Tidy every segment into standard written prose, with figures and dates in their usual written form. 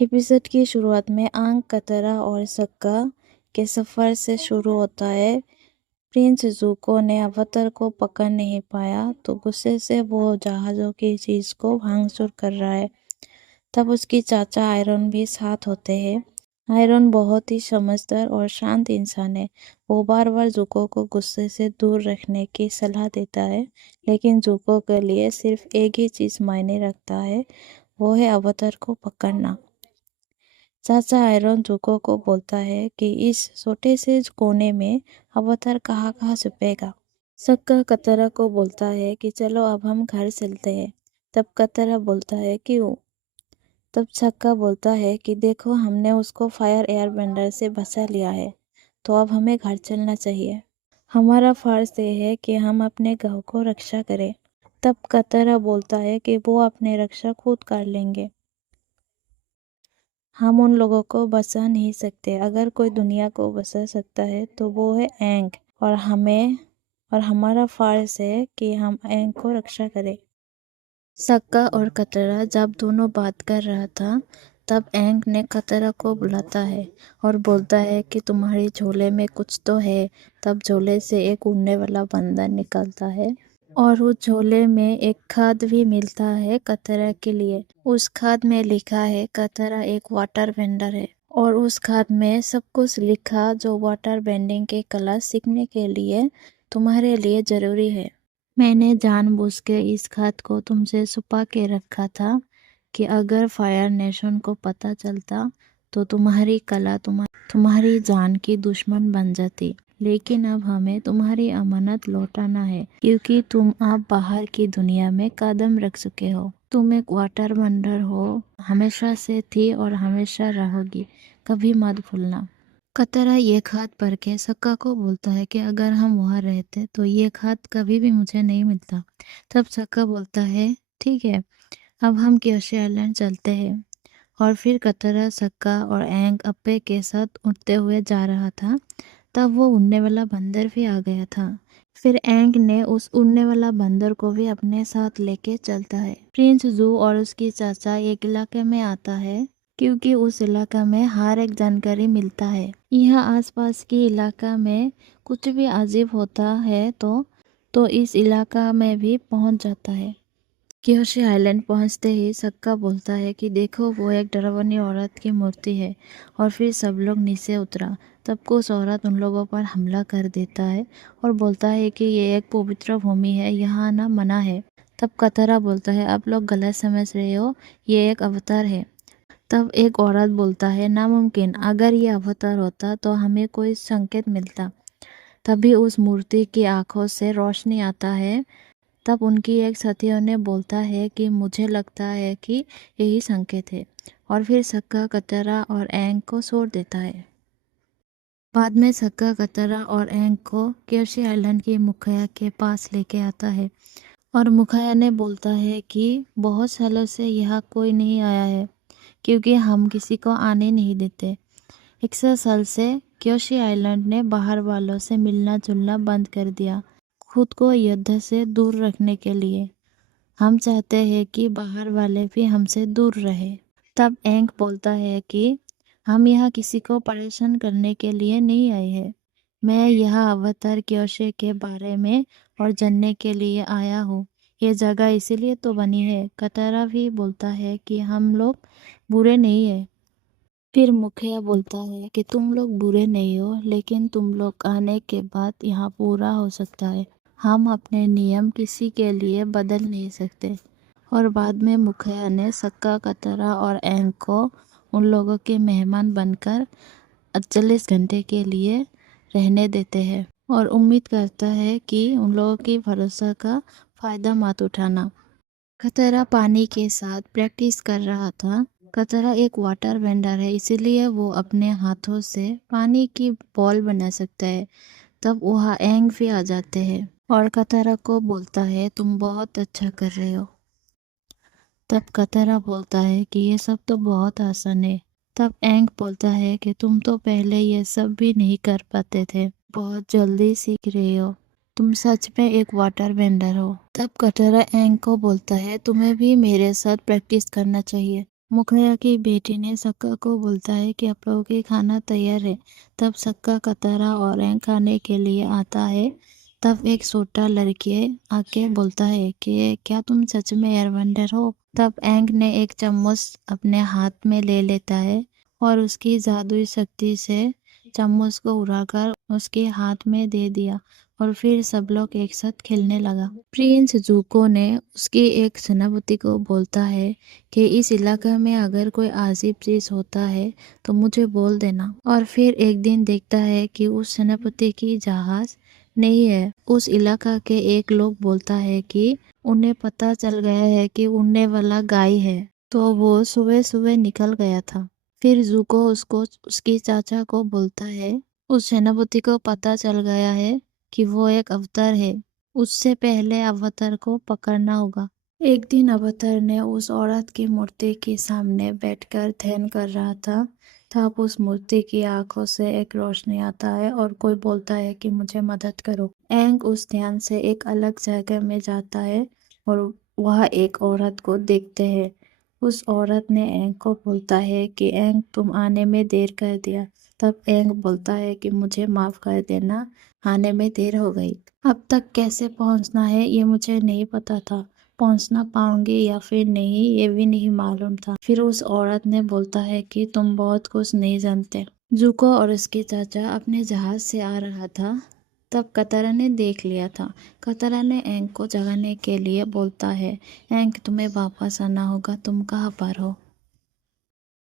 Episode की शुरुआत में आंग, कतरा और सक्का के सफ़र से शुरू होता है। प्रिंस जुको ने अवतार को पकड़ नहीं पाया तो गुस्से से वो जहाज़ों की चीज़ को भांगचूर कर रहा है। तब उसकी चाचा आयरन भी साथ होते हैं। आयरन बहुत ही समझदार और शांत इंसान है। वो बार बार जुको को गुस्से से दूर रखने की सलाह देता है, लेकिन जुको के लिए सिर्फ एक ही चीज़ मायने रखता है, वो है अवतार को पकड़ना। चाचा आयरन जुको को बोलता है कि इस छोटे से कोने में अवतार कहाँ कहाँ छुपेगा। सक्का कतरा को बोलता है कि चलो अब हम घर चलते हैं। तब कतरा बोलता है क्यों। तब सक्का बोलता है कि देखो, हमने उसको फायर एयरबेंडर से बचा लिया है, तो अब हमें घर चलना चाहिए। हमारा फर्ज ये है कि हम अपने गांव को रक्षा करें। तब कतरा बोलता है कि वो अपने रक्षा खुद कर लेंगे। हम उन लोगों को बचा नहीं सकते। अगर कोई दुनिया को बचा सकता है तो वो है एंग, और हमारा फर्ज है कि हम एंग को रक्षा करें। सक्का और कतरा जब दोनों बात कर रहा था, तब एंग ने कतरा को बुलाता है और बोलता है कि तुम्हारी झोले में कुछ तो है। तब झोले से एक उड़ने वाला बंदर निकलता है और उस झोले में एक खाद भी मिलता है कतरा के लिए। उस खाद में लिखा है कतरा एक वाटर बेंडर है, और उस खाद में सब कुछ लिखा जो वाटर बेंडिंग के कला सीखने के लिए तुम्हारे लिए जरूरी है। मैंने जानबूझ के इस खाद को तुमसे छुपा के रखा था कि अगर फायर नेशन को पता चलता तो तुम्हारी कला तुम्हारी जान की दुश्मन बन जाती। लेकिन अब हमें तुम्हारी अमानत लौटाना है, क्योंकि तुम अब बाहर की दुनिया में कदम रख चुके हो। तुम एक वाटर बेंडर हो, हमेशा से थी और हमेशा रहोगी, कभी मत भूलना। कतरा ये खाद पढ़ के सक्का को बोलता है कि अगर हम वहाँ रहते तो ये खाद कभी भी मुझे नहीं मिलता। तब सक्का बोलता है ठीक है, अब हम क्योशी आइलैंड चलते हैं। और फिर कतरा, सक्का और एंग अप्पे के साथ उड़ते हुए जा रहा था। तब वो उड़ने वाला बंदर भी आ गया था। फिर एंग ने उस उड़ने वाला बंदर को भी अपने साथ लेके चलता है। प्रिंस जू और उसकी चाचा एक इलाके में आता है, क्योंकि उस इलाका में हर एक जानकारी मिलता है। यह आसपास की इलाका में कुछ भी अजीब होता है तो इस इलाका में भी पहुंच जाता है। क्योशी आइलैंड पहुंचते ही सक्का बोलता है कि देखो, वो एक डरावनी औरत की मूर्ति है। और फिर सब लोग नीचे उतरा। तब कुछ औरत उन लोगों पर हमला कर देता है और बोलता है कि ये एक पवित्र भूमि है, यहाँ आना मना है। तब कतरा बोलता है आप लोग गलत समझ रहे हो, ये एक अवतार है। तब एक औरत बोलता है नामुमकिन, अगर ये अवतार होता तो हमें कोई संकेत मिलता। तभी उस मूर्ति की आंखों से रोशनी आता है। तब उनकी एक साथियों ने बोलता है कि मुझे लगता है कि यही संकेत है। और फिर सक्का, कतरा और एंग को छोड़ देता है। बाद में सक्का, कतरा और एंग को क्योशी आइलैंड की मुखिया के पास लेके आता है, और मुखिया ने बोलता है कि बहुत सालों से यहाँ कोई नहीं आया है, क्योंकि हम किसी को आने नहीं देते। 100 साल से क्योशी आइलैंड ने बाहर वालों से मिलना जुलना बंद कर दिया, खुद को युद्ध से दूर रखने के लिए। हम चाहते हैं कि बाहर वाले भी हमसे दूर रहे। तब एंग बोलता है कि हम यहाँ किसी को परेशान करने के लिए नहीं आए हैं। मैं यहाँ अवतार क्योशे के बारे में और जानने के लिए आया हूँ। ये जगह इसीलिए तो बनी है। कतरा भी बोलता है कि हम लोग बुरे नहीं है। फिर मुखिया बोलता है कि तुम लोग बुरे नहीं हो, लेकिन तुम लोग आने के बाद यहाँ पूरा हो सकता है। हम अपने नियम किसी के लिए बदल नहीं सकते। और बाद में मुखिया ने सक्का, कतरा और एंग को उन लोगों के मेहमान बनकर 48 घंटे के लिए रहने देते हैं, और उम्मीद करता है कि उन लोगों की भरोसा का फ़ायदा मत उठाना। कतरा पानी के साथ प्रैक्टिस कर रहा था। कतरा एक वाटर बेंडर है, इसीलिए वो अपने हाथों से पानी की बॉल बना सकता है। तब वहाँ एंग भी आ जाते हैं और कतरा को बोलता है तुम बहुत अच्छा कर रहे हो। तब कतरा बोलता है कि ये सब तो बहुत आसान है। तब एंग बोलता है कि तुम तो पहले ये सब भी नहीं कर पाते थे, बहुत जल्दी सीख रहे हो, तुम सच में एक वाटर बेंडर हो। तब कतरा एंग को बोलता है तुम्हें भी मेरे साथ प्रैक्टिस करना चाहिए। मुखिया की बेटी ने सक्का को बोलता है कि आप लोगों की खाना तैयार है। तब सक्का कतरा और एंग खाने के लिए आता है। तब एक छोटा लड़की आके बोलता है कि क्या तुम सच में एयरबेंडर हो। तब एंग ने एक चम्मच अपने हाथ में ले लेता है और उसकी जादुई शक्ति से चम्मच को उड़ाकर उसके हाथ में दे दिया और फिर सब लोग एक साथ खेलने लगा। प्रिंस जूको ने उसकी एक सेनापति को बोलता है कि इस इलाके में अगर कोई अजीब चीज होता है तो मुझे बोल देना। और फिर एक दिन देखता है कि उस सेनापति की जहाज नहीं है। उस इलाका के एक लोग बोलता है कि उन्हें पता चल गया है कि उड़ने वाला गाय है, तो वो सुबह सुबह निकल गया था। फिर जूको उसको उसकी चाचा को बोलता है उस सेनापति को पता चल गया है कि वो एक अवतार है, उससे पहले अवतार को पकड़ना होगा। एक दिन अवतार ने उस औरत की मूर्ति के सामने बैठकर ध्यान कर रहा था। तब उस मूर्ति की आंखों से एक रोशनी आता है और कोई बोलता है कि मुझे मदद करो। एंग उस ध्यान से एक अलग जगह में जाता है और वह एक औरत को देखते हैं। उस औरत ने एंग को बोलता है कि एंग तुम आने में देर कर दिया। तब एंग बोलता है कि मुझे माफ कर देना, आने में देर हो गई। अब तक कैसे पहुंचना है ये मुझे नहीं पता था, पहुंचना पाऊंगी या फिर नहीं ये भी नहीं मालूम था। फिर उस औरत ने बोलता है कि तुम बहुत कुछ नहीं जानते। जुको और उसके चाचा अपने जहाज से आ रहा था। तब कतरा ने देख लिया था। कतरा ने एंग को जगाने के लिए बोलता है, एंग तुम्हें वापस आना होगा, तुम कहाँ पर हो।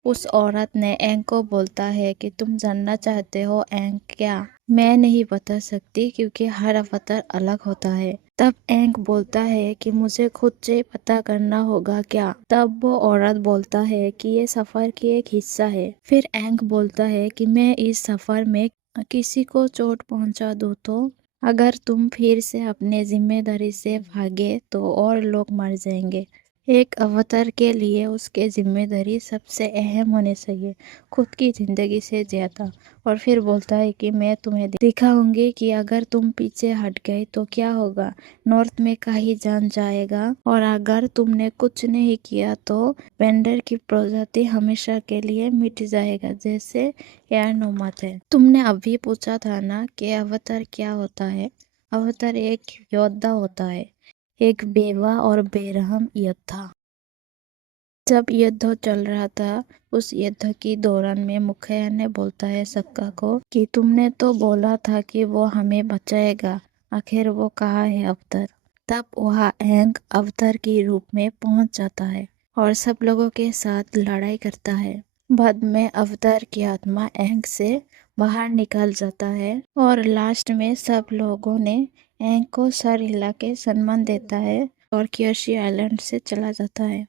उस औरत ने एंग को बोलता है कि तुम जानना चाहते हो एंग क्या। मैं नहीं बता सकती क्योंकि हर अवतार अलग होता है। तब एंग बोलता है कि मुझे खुद से पता करना होगा क्या। तब वो औरत बोलता है कि ये सफर की एक हिस्सा है। फिर एंग बोलता है कि मैं इस सफर में किसी को चोट पहुंचा दूं तो अगर तुम फिर से अपने जिम्मेदारी से भागे तो और लोग मर जाएंगे। एक अवतार के लिए उसके जिम्मेदारी सबसे अहम होनी चाहिए, खुद की जिंदगी से ज्यादा। और फिर बोलता है कि मैं तुम्हें दिखाऊंगी कि अगर तुम पीछे हट गए तो क्या होगा। नॉर्थ में कहीं जान जाएगा और अगर तुमने कुछ नहीं किया तो बेंडर की प्रजाति हमेशा के लिए मिट जाएगा, जैसे यार नोमत है। तुमने अभी पूछा था ना कि अवतार क्या होता है। अवतार एक योद्धा होता है, एक बेवा और बेरहम योद्धा। जब युद्ध चल रहा था उस युद्ध की दौरान में मुखिया ने बोलता है सक्का को कि तुमने तो बोला था कि वो हमें बचाएगा, आखिर वो कहाँ है अवतार। तब वह एंग अवतार के रूप में पहुंच जाता है और सब लोगों के साथ लड़ाई करता है। बाद में अवतार की आत्मा एंग से बाहर निकल जाता है और लास्ट में सब लोगों ने एंग को सर हिला के सम्मान देता है और क्योशी आइलैंड से चला जाता है।